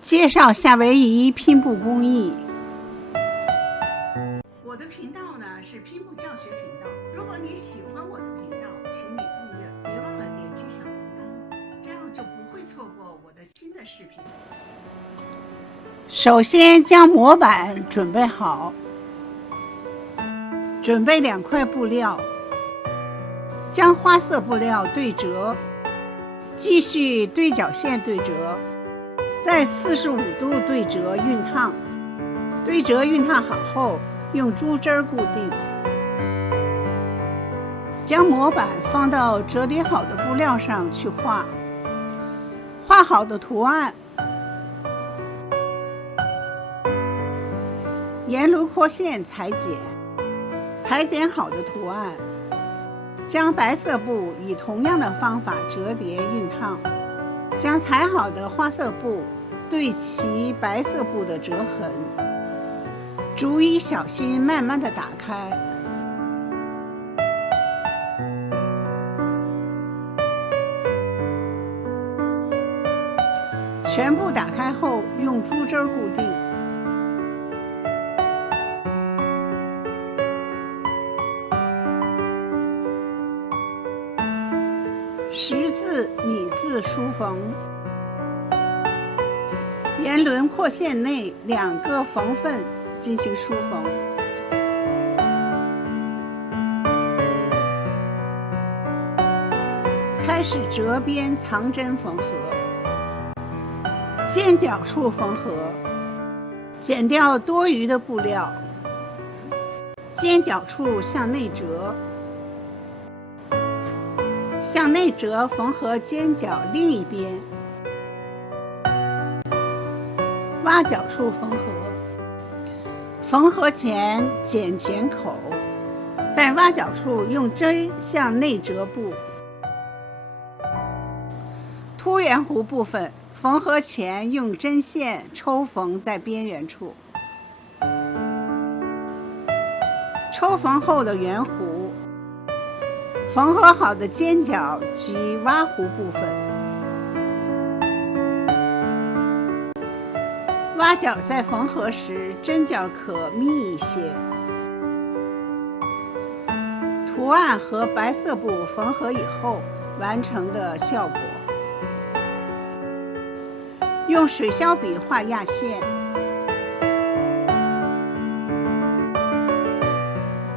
介绍夏威夷拼布工艺。我的频道呢是拼布教学频道，如果你喜欢我的频道，请你订阅，别忘了点击小铃铛，这样就不会错过我的新的视频。首先将模板准备好，准备2块布料，将花色布料对折，继续对角线对折，在45度对折熨烫。对折熨烫好后，用珠针固定。将模板放到折叠好的布料上去画，画好的图案，沿轮廓线裁剪。裁剪好的图案，将白色布以同样的方法折叠熨烫。将裁好的花色布对齐白色布的折痕，逐一小心慢慢地打开。全部打开后，用珠针固定。十字、米字梳缝，沿轮廓线内2个缝份进行梳缝。开始折边藏针缝合，尖角处缝合，剪掉多余的布料，尖角处向内折。向内折缝合尖角另一边，挖角处缝合。缝合前剪前口，在挖角处用针向内折布。凸圆弧部分缝合前用针线抽缝在边缘处。抽缝后的圆弧，缝合好的尖角及挖弧部分。挖角在缝合时，针角可密一些。图案和白色布缝合以后完成的效果。用水削笔画压线。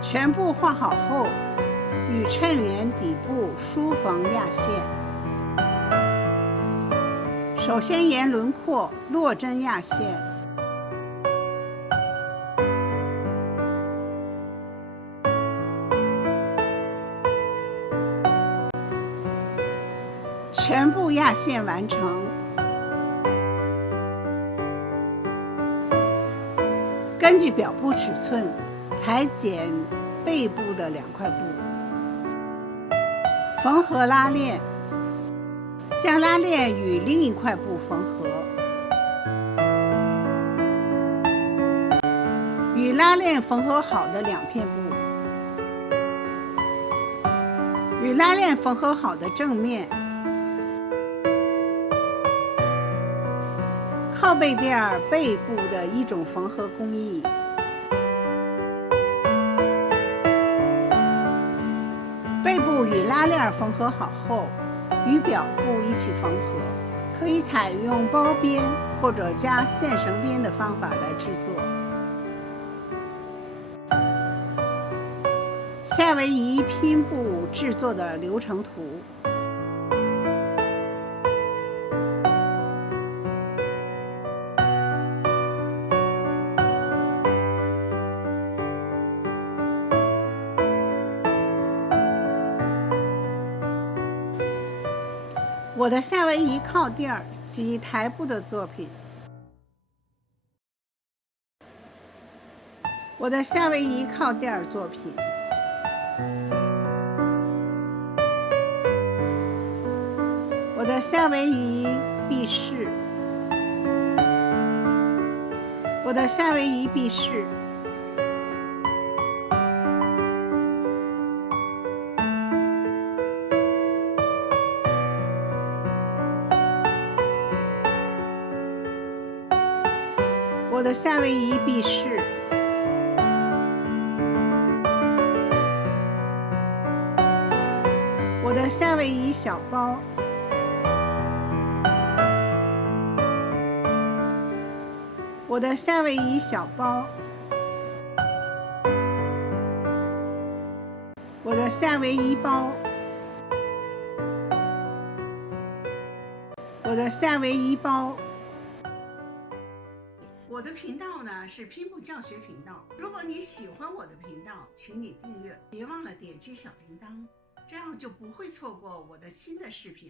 全部画好后，与衬圆底部梳缝压线。首先沿轮廓落针压线，全部压线完成。根据表布尺寸裁剪背部的2块布。缝合拉链，将拉链与另一块布缝合。与拉链缝合好的2片布，与拉链缝合好的正面。靠背垫背部的一种缝合工艺。背部与拉链缝合好后，与表布一起缝合，可以采用包边或者加线绳边的方法来制作。夏威夷拼布制作的流程图。我的夏威夷靠垫及台布的作品。我的夏威夷靠垫作品。我的夏威夷壁饰。我的夏威夷壁饰。我的夏威夷臂饰，我的夏威夷小包，我的夏威夷小包，我的夏威夷包，我的夏威夷包。我的频道呢是拼布教学频道，如果你喜欢我的频道，请你订阅，别忘了点击小铃铛，这样就不会错过我的新的视频。